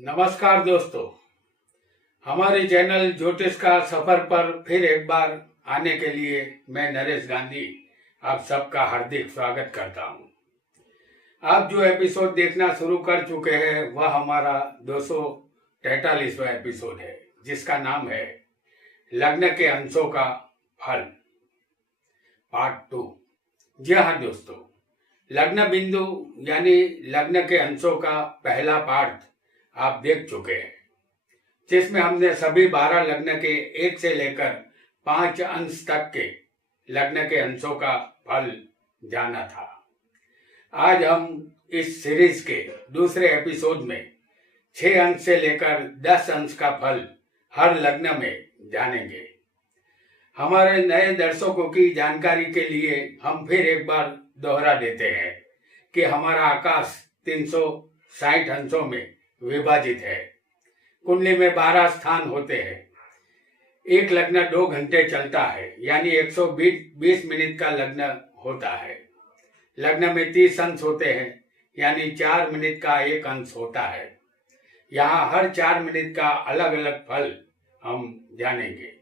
नमस्कार दोस्तों, हमारे चैनल ज्योतिष का सफर पर फिर एक बार आने के लिए मैं नरेश गांधी आप सबका हार्दिक स्वागत करता हूं। आप जो एपिसोड देखना शुरू कर चुके हैं वह हमारा 243वां एपिसोड है, जिसका नाम है लग्न के अंशों का फल पार्ट 2। जी हाँ दोस्तों, लग्न बिंदु यानी लग्न के अंशों का पहला पार्ट आप देख चुके हैं, जिसमें हमने सभी 12 लग्न के 1 से लेकर 5 अंश तक के लग्न के अंशों का फल जाना था। आज हम इस सीरीज के दूसरे एपिसोड में 6 अंश से लेकर 10 अंश का फल हर लग्न में जानेंगे। हमारे नए दर्शकों की जानकारी के लिए हम फिर एक बार दोहरा देते हैं कि हमारा आकाश 360 अंशों में विभाजित है। कुंडली में 12 स्थान होते हैं। एक लग्न 2 घंटे चलता है, यानी 120 मिनट का लग्न होता है। लग्न में 30 अंश होते हैं, यानी 4 मिनट का एक अंश होता है। यहाँ हर 4 मिनट का अलग अलग फल हम जानेंगे।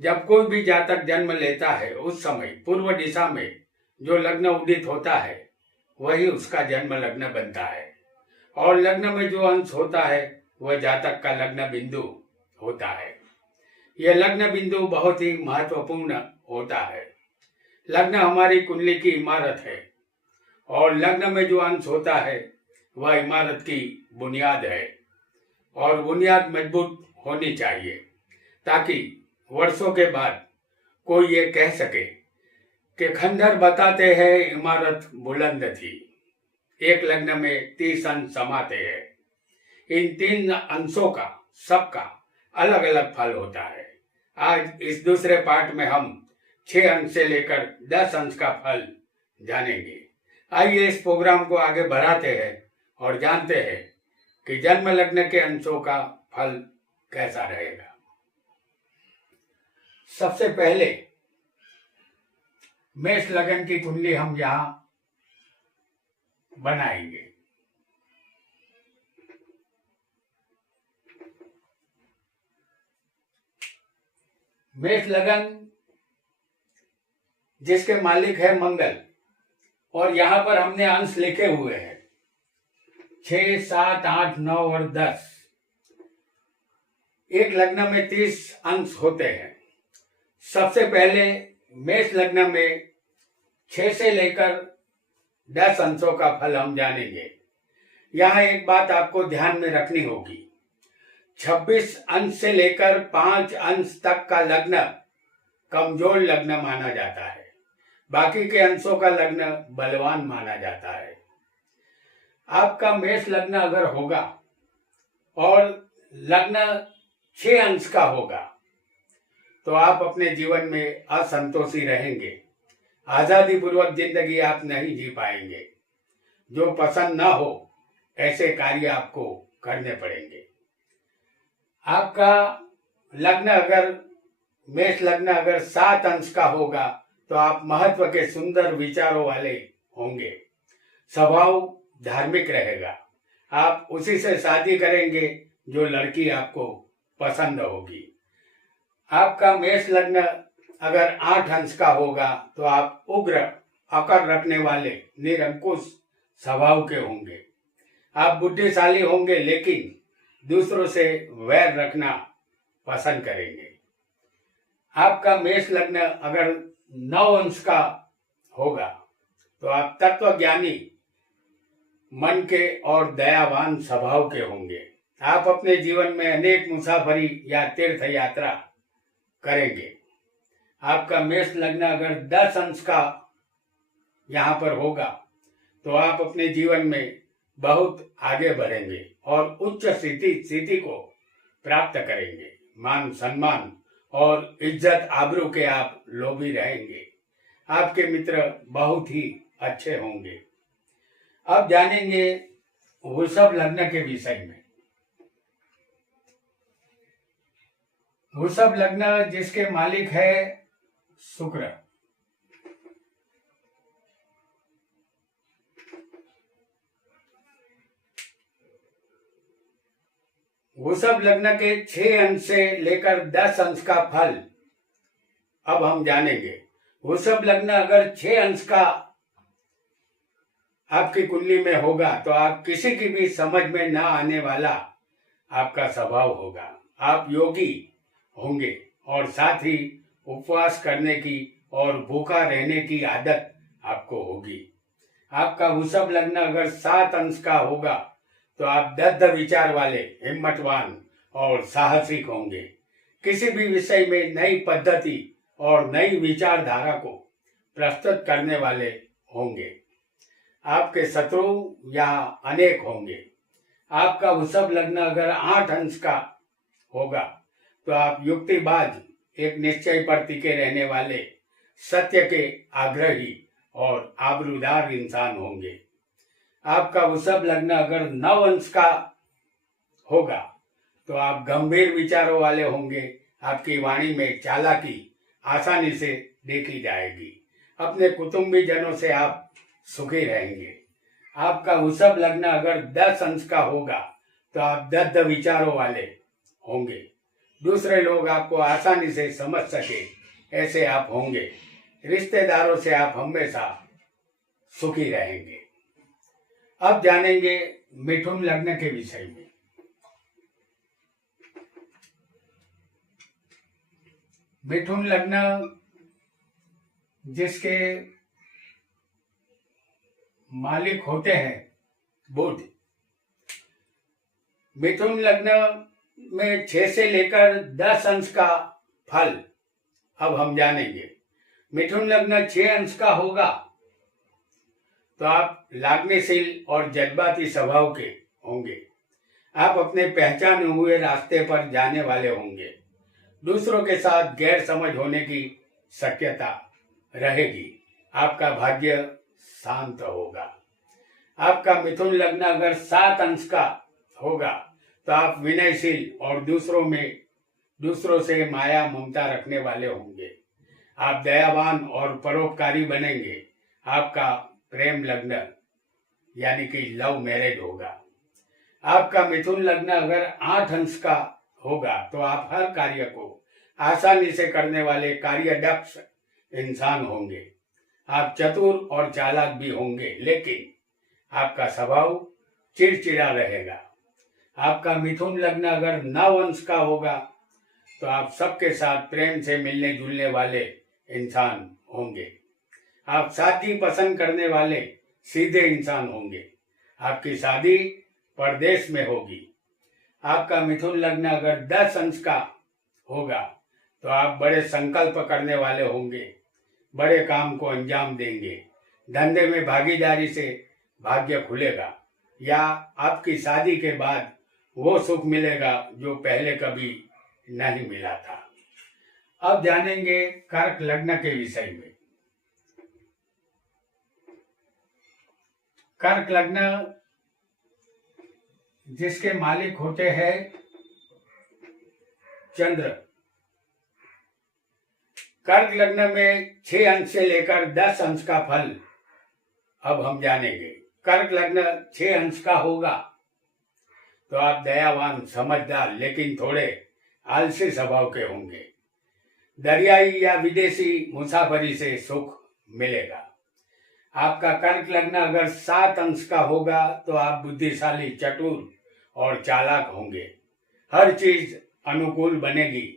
जब कोई भी जातक जन्म लेता है, उस समय पूर्व दिशा में जो लग्न उदित होता है वही उसका जन्म लग्न बनता है, और लग्न में जो अंश होता है वह जातक का लग्न बिंदु होता है। यह लग्न बिंदु बहुत ही महत्वपूर्ण होता है। लग्न हमारी कुंडली की इमारत है, और लग्न में जो अंश होता है वह इमारत की बुनियाद है, और बुनियाद मजबूत होनी चाहिए ताकि वर्षों के बाद कोई ये कह सके कि खंडहर बताते हैं इमारत बुलंद थी। एक लग्न में 30 अंश समाते हैं। इन 3 अंशों का सबका अलग अलग फल होता है। आज इस दूसरे पार्ट में हम 6 अंश से लेकर 10 अंश का फल जानेंगे। आइए इस प्रोग्राम को आगे बढ़ाते हैं और जानते हैं कि जन्म लग्न के अंशों का फल कैसा रहेगा। सबसे पहले मेष लग्न की कुंडली हम यहाँ बनाएंगे। मेष लग्न जिसके मालिक है मंगल, और यहां पर हमने अंश लिखे हुए हैं 6, 7, 8, 9 और 10। एक लग्न में 30 अंश होते हैं। सबसे पहले मेष लग्न में 6 से लेकर 10 अंशों का फल हम जानेंगे। यहाँ एक बात आपको ध्यान में रखनी होगी, 26 अंश से लेकर 5 अंश तक का लग्न कमजोर लग्न माना जाता है। बाकी के अंशों का लग्न बलवान माना जाता है। आपका मेष लग्न अगर होगा और लग्न 6 अंश का होगा तो आप अपने जीवन में असंतोषी रहेंगे। आजादी पूर्वक जिंदगी आप नहीं जी पाएंगे। जो पसंद ना हो ऐसे कार्य आपको करने पड़ेंगे। आपका लग्न अगर मेष लग्न अगर 7 अंश का होगा तो आप महत्व के सुंदर विचारों वाले होंगे। स्वभाव धार्मिक रहेगा। आप उसी से शादी करेंगे जो लड़की आपको पसंद होगी। आपका मेष लग्न अगर 8 अंश का होगा तो आप उग्र अकड़ रखने वाले निरंकुश स्वभाव के होंगे। आप बुद्धिशाली होंगे, लेकिन दूसरों से वैर रखना पसंद करेंगे। आपका मेष लग्न अगर 9 अंश का होगा तो आप तत्वज्ञानी मन के और दयावान स्वभाव के होंगे। आप अपने जीवन में अनेक मुसाफरी या तीर्थ यात्रा करेंगे। आपका मेष लग्न अगर 10 अंश का यहाँ पर होगा तो आप अपने जीवन में बहुत आगे बढ़ेंगे और उच्च स्थिति को प्राप्त करेंगे। मान सम्मान और इज्जत आबरू के आप लोभी रहेंगे। आपके मित्र बहुत ही अच्छे होंगे। अब जानेंगे वृषभ लग्न के विषय में। वृषभ लग्न जिसके मालिक है शुक्र। वृषभ लग्न के 6 अंश से लेकर 10 अंश का फल अब हम जानेंगे। वृषभ लग्न अगर 6 अंश का आपकी कुंडली में होगा तो आप किसी की भी समझ में न आने वाला आपका स्वभाव होगा। आप योगी होंगे और साथ ही उपवास करने की और भूखा रहने की आदत आपको होगी। आपका वृषभ लग्न अगर 7 अंश का होगा तो आप दृढ़ विचार वाले, हिम्मतवान और साहसिक होंगे। किसी भी विषय में नई पद्धति और नई विचारधारा को प्रस्तुत करने वाले होंगे। आपके शत्रु यहाँ अनेक होंगे। आपका वृषभ लग्न अगर 8 अंश का होगा तो आप युक्तिबाज, एक निश्चय पर टिके रहने वाले, सत्य के आग्रही और आबरूदार इंसान होंगे। आपका वृषभ लग्न अगर 9 अंश का होगा तो आप गंभीर विचारों वाले होंगे। आपकी वाणी में चालाकी आसानी से देखी जाएगी। अपने कुटुंबी जनों से आप सुखी रहेंगे। आपका वृषभ लग्न अगर 10 अंश का होगा तो आप दृढ़ विचारों वाले होंगे। दूसरे लोग आपको आसानी से समझ सके ऐसे आप होंगे। रिश्तेदारों से आप हमेशा सुखी रहेंगे। अब जानेंगे मिथुन लग्न के विषय में। मिथुन लग्न जिसके मालिक होते हैं बुध। मिथुन लग्न में 6 से लेकर 10 अंश का फल अब हम जानेंगे। मिथुन लग्न 6 अंश का होगा तो आप लागनेशील और जज्बाती स्वभाव के होंगे। आप अपने पहचाने हुए रास्ते पर जाने वाले होंगे। दूसरों के साथ गैर समझ होने की शक्यता रहेगी। आपका भाग्य शांत होगा। आपका मिथुन लग्न अगर 7 अंश का होगा तो आप विनयशील और दूसरों से माया ममता रखने वाले होंगे। आप दयावान और परोपकारी बनेंगे। आपका प्रेम लग्न यानी कि लव मैरिज होगा। आपका मिथुन लग्न अगर 8 अंश का होगा तो आप हर कार्य को आसानी से करने वाले कार्यदक्ष इंसान होंगे। आप चतुर और चालाक भी होंगे, लेकिन आपका स्वभाव चिड़चिड़ा रहेगा। आपका मिथुन लग्न अगर 9 अंश का होगा तो आप सबके साथ प्रेम से मिलने जुलने वाले इंसान होंगे। आप सादगी पसंद करने वाले सीधे इंसान होंगे। आपकी शादी परदेश में होगी। आपका मिथुन लग्न अगर 10 अंश का होगा तो आप बड़े संकल्प करने वाले होंगे। बड़े काम को अंजाम देंगे। धंधे में भागीदारी से भाग्य खुलेगा या आपकी शादी के बाद वो सुख मिलेगा जो पहले कभी नहीं मिला था। अब जानेंगे कर्क लग्न के विषय में। कर्क लग्न जिसके मालिक होते हैं चंद्र। कर्क लग्न में 6 अंश से लेकर 10 अंश का फल अब हम जानेंगे। कर्क लग्न 6 अंश का होगा तो आप दयावान, समझदार लेकिन थोड़े आलसी स्वभाव के होंगे। दरियाई या विदेशी मुसाफरी से सुख मिलेगा। आपका कर्क लग्न अगर 7 अंश का होगा तो आप बुद्धिशाली, चतुर और चालाक होंगे। हर चीज अनुकूल बनेगी।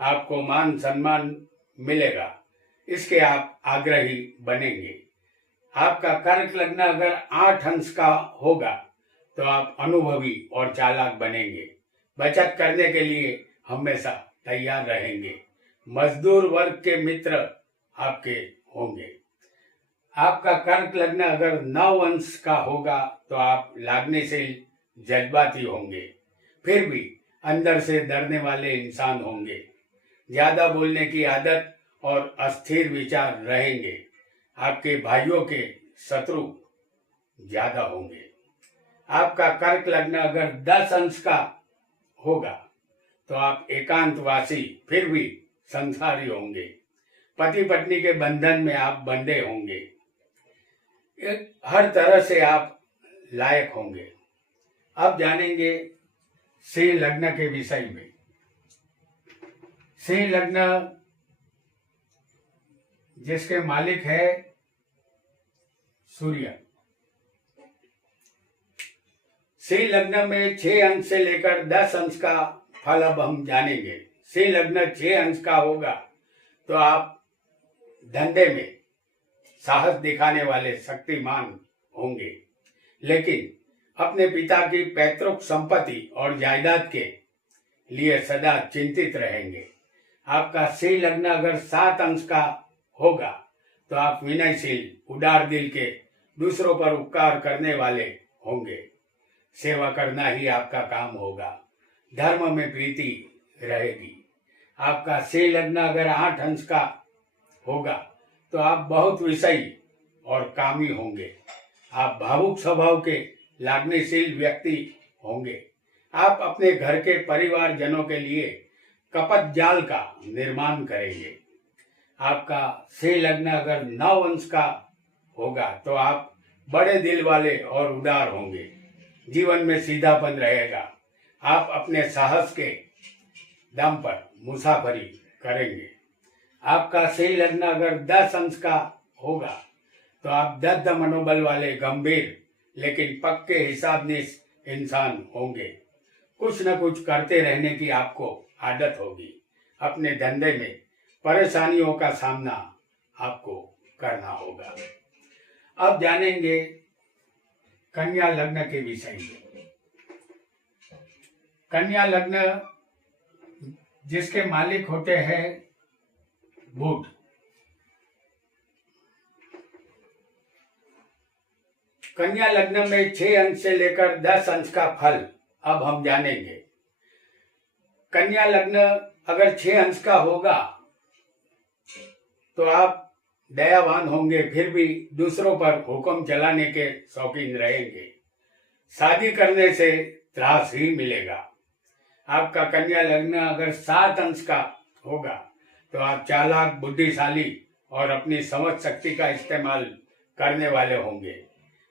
आपको मान सम्मान मिलेगा, इसके आप आग्रही बनेंगे। आपका कर्क लग्न अगर 8 अंश का होगा तो आप अनुभवी और चालाक बनेंगे। बचत करने के लिए हमेशा तैयार रहेंगे। मजदूर वर्ग के मित्र आपके होंगे। आपका कर्क लग्न अगर 9 अंश का होगा तो आप लागनेशील, जज्बाती होंगे, फिर भी अंदर से डरने वाले इंसान होंगे। ज्यादा बोलने की आदत और अस्थिर विचार रहेंगे। आपके भाइयों के शत्रु ज्यादा होंगे। आपका कर्क लग्न अगर 10 अंश का होगा तो आप एकांतवासी फिर भी संसारी होंगे। पति पत्नी के बंधन में आप बंधे होंगे। हर तरह से आप लायक होंगे। अब जानेंगे सिंह लग्न के विषय में। सिंह लग्न जिसके मालिक है सूर्य। सिंह लग्न में 6 अंश से लेकर 10 अंश का फल अब हम जानेंगे। सिंह लग्न 6 अंश का होगा तो आप धंधे में साहस दिखाने वाले शक्तिमान होंगे, लेकिन अपने पिता की पैतृक संपत्ति और जायदाद के लिए सदा चिंतित रहेंगे। आपका सिंह लग्न अगर 7 अंश का होगा तो आप विनयशील, उदार दिल के, दूसरों पर उपकार करने वाले होंगे। सेवा करना ही आपका काम होगा। धर्म में प्रीति रहेगी। आपका सिंह लग्न अगर 8 अंश का होगा तो आप बहुत विषयी और कामी होंगे। आप भावुक स्वभाव के लागनीशील व्यक्ति होंगे। आप अपने घर के परिवारजनों के लिए कपट जाल का निर्माण करेंगे। आपका सिंह लग्न अगर 9 अंश का होगा तो आप बड़े दिल वाले और उदार होंगे। जीवन में सीधापन रहेगा। आप अपने साहस के दम पर मुसाफरी करेंगे। आपका सिंह लग्न अगर 10 अंश का होगा तो आप दृढ़ मनोबल वाले, गंभीर लेकिन पक्के हिसाबनीस इंसान होंगे। कुछ न कुछ करते रहने की आपको आदत होगी। अपने धंधे में परेशानियों का सामना आपको करना होगा। अब जानेंगे कन्या लग्न के विषय में। कन्या लग्न जिसके मालिक होते हैं बुध। कन्या लग्न में 6 अंश से लेकर 10 अंश का फल अब हम जानेंगे। कन्या लग्न अगर 6 अंश का होगा तो आप दयावान होंगे, फिर भी दूसरों पर हुक्म चलाने के शौकीन रहेंगे। शादी करने से त्रास ही मिलेगा। आपका कन्या लग्न अगर 7 अंश का होगा तो आप चालाक, बुद्धिशाली और अपनी समझ शक्ति का इस्तेमाल करने वाले होंगे।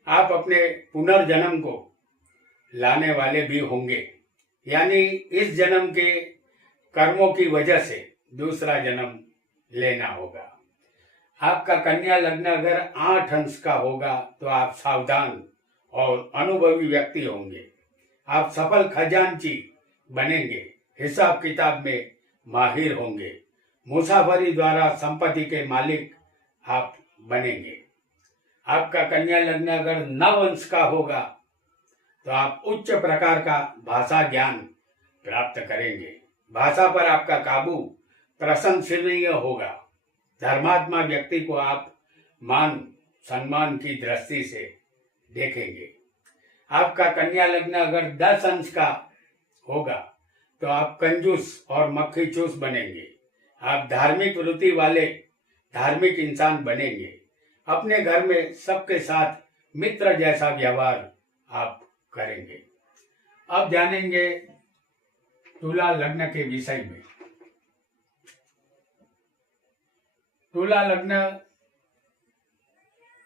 आप अपने पुनर्जन्म को लाने वाले भी होंगे, यानी इस जन्म के कर्मों की वजह से दूसरा जन्म लेना होगा। आपका कन्या लग्न अगर 8 अंश का होगा तो आप सावधान और अनुभवी व्यक्ति होंगे। आप सफल खजांची बनेंगे। हिसाब किताब में माहिर होंगे। मुसाफरी द्वारा संपत्ति के मालिक आप बनेंगे। आपका कन्या लग्न अगर 9 अंश का होगा तो आप उच्च प्रकार का भाषा ज्ञान प्राप्त करेंगे। भाषा पर आपका काबू प्रशंसनीय होगा। धर्मात्मा व्यक्ति को आप मान सम्मान की दृष्टि से देखेंगे। आपका कन्या लग्न अगर 10 अंश का होगा तो आप कंजूस और मक्खी चूस बनेंगे। आप धार्मिक वृत्ति वाले धार्मिक इंसान बनेंगे। अपने घर में सबके साथ मित्र जैसा व्यवहार आप करेंगे। अब जानेंगे तुला लग्न के विषय में। तुला लग्न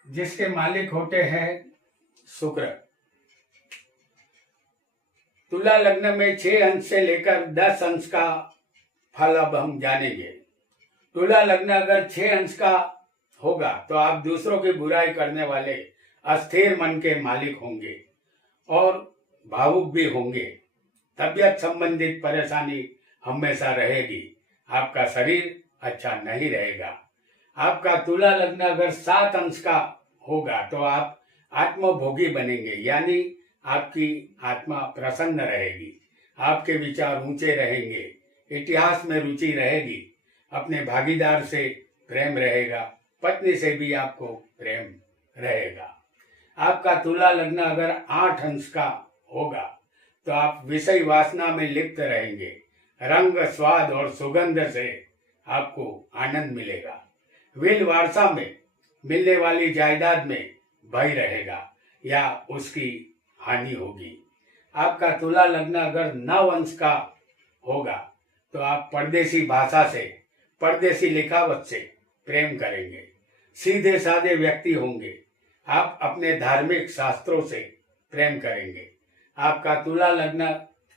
जिसके मालिक होते हैं शुक्र। तुला लग्न में 6 अंश से लेकर 10 अंश का फल अब हम जानेंगे। तुला लग्न अगर 6 अंश का होगा तो आप दूसरों की बुराई करने वाले अस्थिर मन के मालिक होंगे और भावुक भी होंगे। तबियत संबंधित परेशानी हमेशा रहेगी। आपका शरीर अच्छा नहीं रहेगा। आपका तुला लग्न अगर 7 अंश का होगा तो आप आत्मभोगी बनेंगे, यानी आपकी आत्मा प्रसन्न रहेगी। आपके विचार ऊंचे रहेंगे। इतिहास में रुचि रहेगी। अपने भागीदार से प्रेम रहेगा। पत्नी से भी आपको प्रेम रहेगा। आपका तुला लग्न अगर 8 अंश का होगा तो आप विषय वासना में लिप्त रहेंगे। रंग, स्वाद और सुगंध से आपको आनंद मिलेगा। विल वारसा में मिलने वाली जायदाद में भय रहेगा या उसकी हानि होगी। आपका तुला लग्न अगर 9 अंश का होगा तो आप परदेसी भाषा से, परदेसी लिखावट से प्रेम करेंगे। सीधे साधे व्यक्ति होंगे। आप अपने धार्मिक शास्त्रों से प्रेम करेंगे। आपका तुला लग्न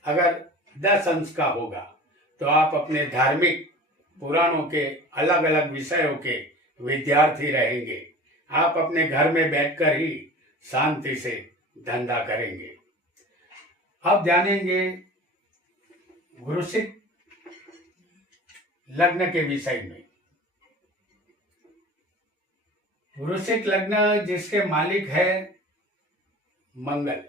अगर 10 अंश का होगा तो आप अपने धार्मिक पुराणों के अलग अलग विषयों के विद्यार्थी रहेंगे। आप अपने घर में बैठकर ही शांति से धंधा करेंगे। अब जानेंगे वृश्चिक लग्न के विषय में। वृश्चिक लग्न जिसके मालिक है मंगल।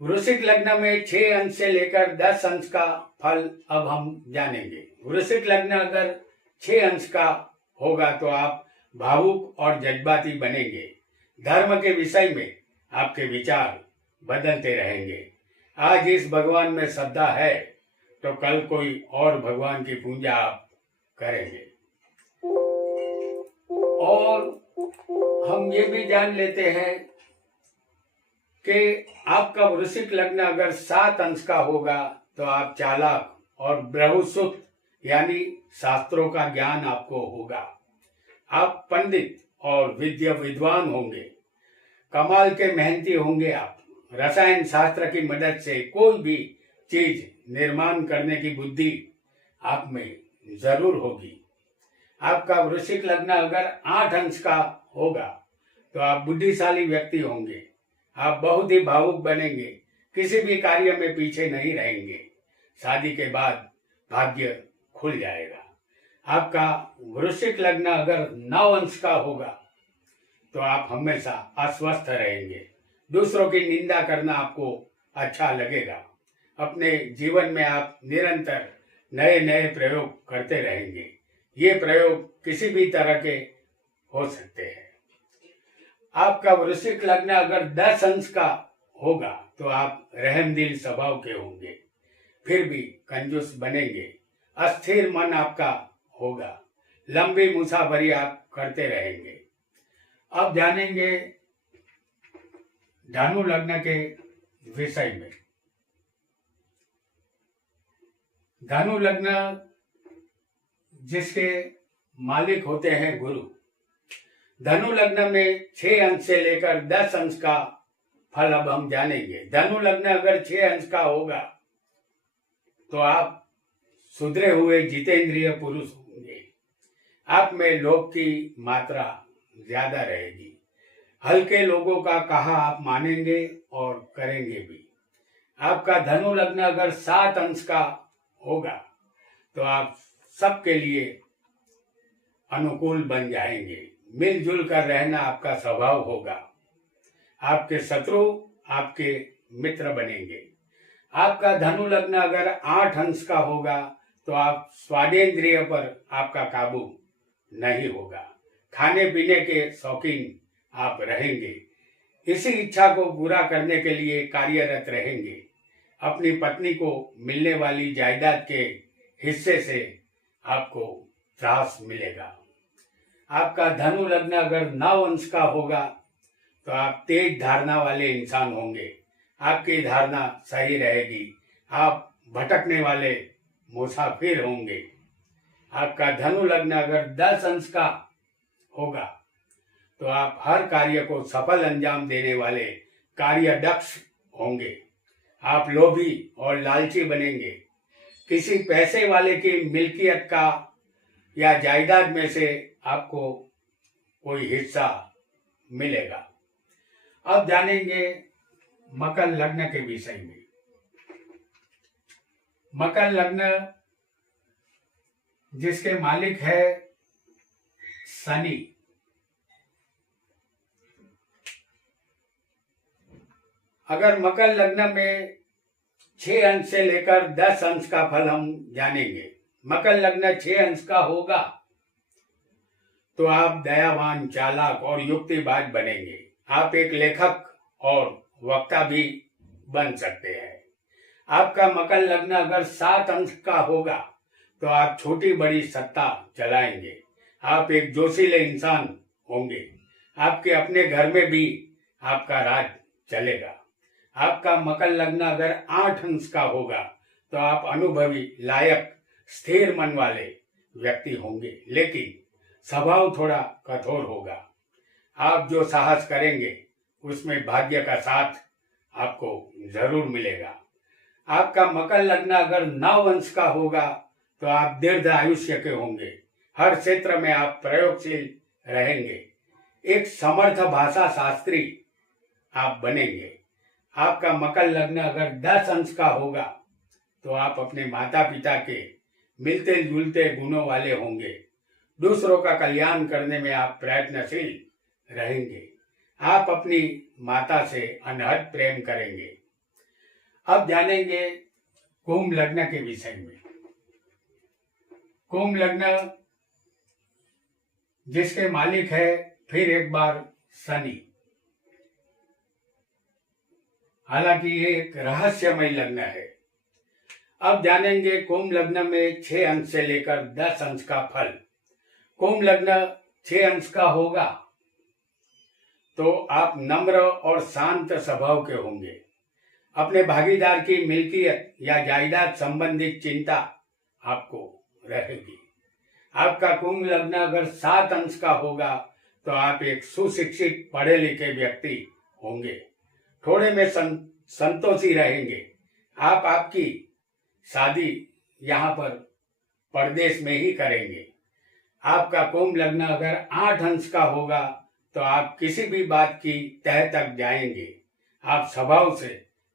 वृश्चिक लग्न में 6 अंश से लेकर 10 अंश का फल अब हम जानेंगे। वृश्चिक लग्न अगर 6 अंश का होगा तो आप भावुक और जज्बाती बनेंगे। धर्म के विषय में आपके विचार बदलते रहेंगे। आज इस भगवान में श्रद्धा है तो कल कोई और भगवान की पूजा आप करेंगे। और हम ये भी जान लेते हैं कि आपका वृश्चिक लग्न अगर 7 अंश का होगा तो आप चालाक और ब्रह्मसुत यानी शास्त्रों का ज्ञान आपको होगा। आप पंडित और विद्वान होंगे। कमाल के मेहनती होंगे आप। रसायन शास्त्र की मदद से कोई भी चीज निर्माण करने की बुद्धि आप में जरूर होगी। आपका वृश्चिक लग्न अगर 8 अंश का होगा तो आप बुद्धिशाली व्यक्ति होंगे। आप बहुत ही भावुक बनेंगे। किसी भी कार्य में पीछे नहीं रहेंगे। शादी के बाद भाग्य खुल जाएगा। आपका वृश्चिक लग्न अगर 9 अंश का होगा तो आप हमेशा अस्वस्थ रहेंगे। दूसरों की निंदा करना आपको अच्छा लगेगा। अपने जीवन में आप निरंतर नए नए प्रयोग करते रहेंगे। ये प्रयोग किसी भी तरह के हो सकते हैं। आपका वृश्चिक लग्न अगर 10 अंश का होगा तो आप रहमदिल स्वभाव के होंगे। फिर भी कंजूस बनेंगे। अस्थिर मन आपका होगा। लंबी मुसाफरी आप करते रहेंगे। अब जानेंगे धनु लग्न के विषय में। धनु लग्न जिसके मालिक होते हैं गुरु। धनु लग्न में 6 अंश से लेकर 10 अंश का फल अब हम जानेंगे। धनु लग्न अगर 6 अंश का होगा तो आप सुधरे हुए जितेंद्रिय पुरुष होंगे। आप में लोभ की मात्रा ज्यादा रहेगी। हल्के लोगों का कहा आप मानेंगे और करेंगे भी। आपका धनु लग्न अगर 7 अंश का होगा तो आप सबके लिए अनुकूल बन जाएंगे। मिलजुल कर रहना आपका स्वभाव होगा। आपके शत्रु आपके मित्र बनेंगे। आपका धनु लग्न अगर 8 अंश का होगा तो आप स्वादेंद्रिय पर आपका काबू नहीं होगा। खाने पीने के शौकीन आप रहेंगे। इसी इच्छा को पूरा करने के लिए कार्यरत रहेंगे। अपनी पत्नी को मिलने वाली जायदाद के हिस्से से आपको त्रास मिलेगा। आपका धनु लग्न अगर 9 अंश का होगा तो आप तेज धारणा वाले इंसान होंगे। आपकी धारणा सही रहेगी। आप भटकने वाले मुसाफिर होंगे। आपका धनु लग्न अगर 10 अंश का होगा तो आप हर कार्य को सफल अंजाम देने वाले कार्यदक्ष होंगे। आप लोभी और लालची बनेंगे। किसी पैसे वाले की मिल्कियत का या जायदाद में से आपको कोई हिस्सा मिलेगा। अब जानेंगे मकर लग्न के विषय में। मकर लग्न जिसके मालिक है शनि। अगर मकर लग्न में 6 अंश से लेकर 10 अंश का फल हम जानेंगे। मकर लग्न 6 अंश का होगा तो आप दयावान, चालाक और युक्तिबाज बनेंगे। आप एक लेखक और वक्ता भी बन सकते हैं। आपका मकर लग्न अगर 7 अंश का होगा तो आप छोटी बड़ी सत्ता चलाएंगे। आप एक जोशीले इंसान होंगे। आपके अपने घर में भी आपका राज चलेगा। आपका मकर लग्न अगर 8 अंश का होगा तो आप अनुभवी, लायक, स्थिर मन वाले व्यक्ति होंगे, लेकिन स्वभाव थोड़ा कठोर होगा। आप जो साहस करेंगे उसमें भाग्य का साथ आपको जरूर मिलेगा। आपका मकर लग्न अगर 9 अंश का होगा तो आप दीर्घ आयुष्य के होंगे। हर क्षेत्र में आप प्रयोगशील रहेंगे। एक समर्थ भाषा शास्त्री आप बनेंगे। आपका मकर लग्न अगर 10 अंश का होगा तो आप अपने माता पिता के मिलते जुलते गुणों वाले होंगे। दूसरों का कल्याण करने में आप प्रयत्नशील रहेंगे। आप अपनी माता से अनहद प्रेम करेंगे। अब जानेंगे कुंभ लग्न के विषय में। कुंभ लग्न जिसके मालिक है फिर एक बार शनि। हालांकि ये एक रहस्यमय लग्न है। अब जानेंगे कुंभ लग्न में 6 अंश से लेकर 10 अंश का फल। कुंभ लग्न 6 अंश का होगा तो आप नम्र और शांत स्वभाव के होंगे। अपने भागीदार की मिल्कियत या जायदाद संबंधित चिंता आपको रहेगी। आपका कुंभ लग्न अगर 7 अंश का होगा तो आप एक सुशिक्षित पढ़े लिखे व्यक्ति होंगे। थोड़े में संतोषी रहेंगे। आप आपकी शादी यहाँ पर परदेश में ही करेंगे। आपका कुंभ लग्न अगर 8 अंश का होगा तो आप किसी भी बात की तह तक जाएंगे। आप स्वभाव से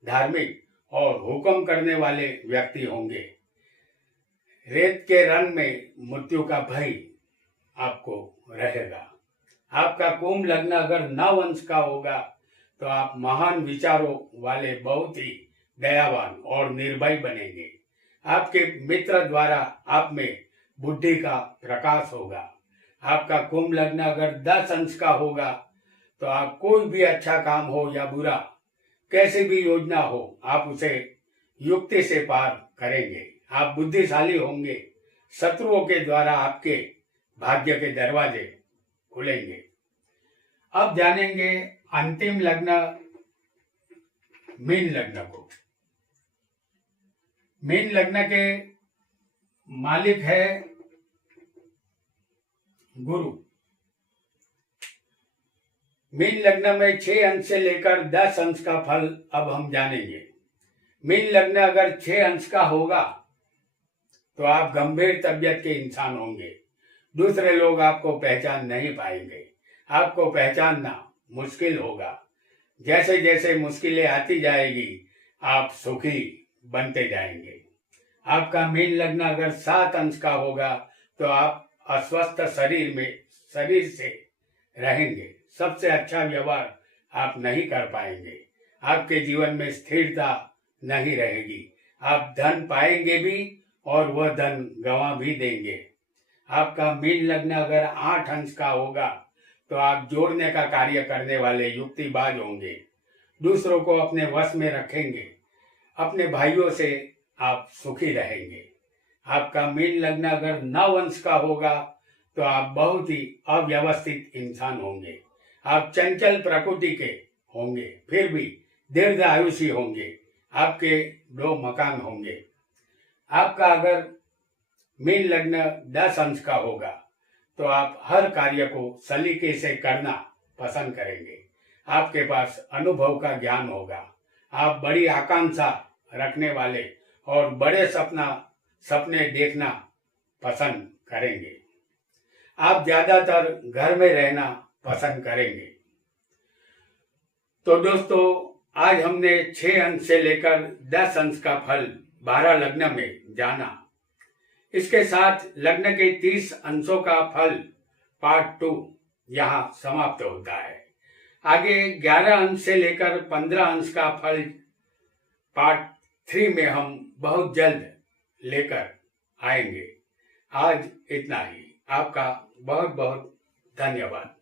धार्मिक और हुक्म करने वाले व्यक्ति होंगे। रेत के रण में मृत्यु का भय आपको रहेगा। आपका कुंभ लग्न अगर 9 अंश का होगा तो आप महान विचारों वाले बहुत ही दयावान और निर्भय बनेंगे। आपके मित्र द्वारा आप में बुद्धि का प्रकाश होगा। आपका कुंभ लग्न अगर 10 अंश का होगा तो आप कोई भी अच्छा काम हो या बुरा, कैसी भी योजना हो, आप उसे युक्ति से पार करेंगे। आप बुद्धिशाली होंगे। शत्रुओं के द्वारा आपके भाग्य के दरवाजे खुलेंगे। अब जानेंगे अंतिम लग्न मीन लग्न को। मीन लग्न के मालिक है गुरु। मीन लग्न में 6 अंश से लेकर 10 अंश का फल अब हम जानेंगे। मीन लग्न अगर 6 अंश का होगा तो आप गंभीर तबियत के इंसान होंगे। दूसरे लोग आपको पहचान नहीं पाएंगे। आपको पहचानना मुश्किल होगा। जैसे जैसे मुश्किलें आती जाएगी आप सुखी बनते जाएंगे। आपका मीन लग्न अगर 7 अंश का होगा तो आप अस्वस्थ शरीर से रहेंगे। सबसे अच्छा व्यवहार आप नहीं कर पाएंगे। आपके जीवन में स्थिरता नहीं रहेगी। आप धन पाएंगे भी और वह धन गंवा भी देंगे। आपका मीन लग्न अगर 8 अंश का होगा तो आप जोड़ने का कार्य करने वाले युक्तिबाज होंगे। दूसरों को अपने वश में रखेंगे। अपने भाइयों से आप सुखी रहेंगे। आपका मीन लग्न अगर 9 अंश का होगा तो आप बहुत ही अव्यवस्थित इंसान होंगे। आप चंचल प्रकृति के होंगे, फिर भी दीर्घ आयुषी होंगे। आपके 2 मकान होंगे। आपका अगर मीन लग्न 10 अंश का होगा तो आप हर कार्य को सलीके से करना पसंद करेंगे। आपके पास अनुभव का ज्ञान होगा। आप बड़ी आकांक्षा रखने वाले और बड़े सपने देखना पसंद करेंगे। आप ज्यादातर घर में रहना पसंद करेंगे। तो दोस्तों, आज हमने 6 अंश से लेकर 10 अंश का फल 12 लग्न में जाना। इसके साथ लग्न के 30 अंशों का फल पार्ट 2 यहाँ समाप्त होता है। आगे 11 अंश से लेकर 15 अंश का फल पार्ट 3 में हम बहुत जल्द लेकर आएंगे। आज इतना ही। आपका बहुत बहुत धन्यवाद।